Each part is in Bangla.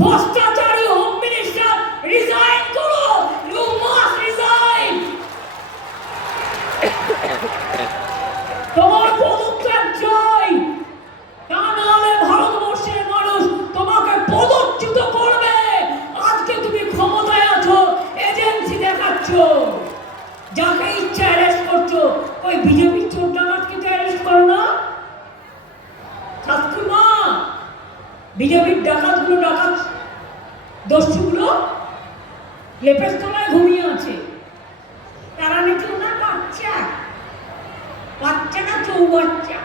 ভ্রষ্টাচারী হোম মিনিস্টার রিজাইন করো, ইউ মাস্ট রিজাইন। তোমার পদত্যাগ চাই, তা নাহলে ভারতবর্ষের মানুষ তোমাকে পদচ্যুত করবে। আজকে তুমি ক্ষমতায় আছো, এজেন্সি দেখাচ্ছ, যাকে ইচ্ছা অ্যারেস্ট করছো। ওই বিজেপির চোর ডাকাতকে তো অ্যারেস্ট করো না? শাস্ত্রমা, বিজেপির ডাকাতগুলো, ডাকাত দস্যুগুলো লেপের তলায় ঘুমিয়ে আছে। তারা নাকি ওনার বাচ্চা, বাচ্চা না চৌবাচ্চা?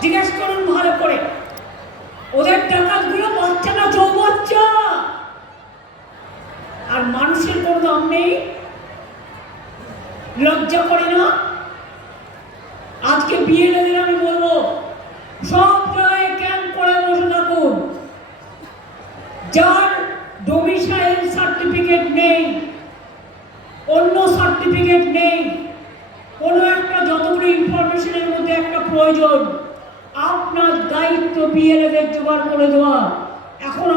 জিজ্ঞেস করুন ভালো করে, ওদের ডাকাতগুলো বাচ্চা না চৌবাচ্চা? আর মানুষের কোনো দাম নেই, লজ্জা করে না? আজকে বিএলএদের আমি বলবো, সব জায়গায় ক্যাম্প করে বসে থাকুন। যার ডোমিসাইল সার্টিফিকেট নেই, অন্য সার্টিফিকেট নেই, কোনো একটা, যতগুলো ইনফরমেশনের মধ্যে একটা প্রয়োজন, আপনার দায়িত্ব বিএলএদের জোগাড় করে দেওয়া। এখন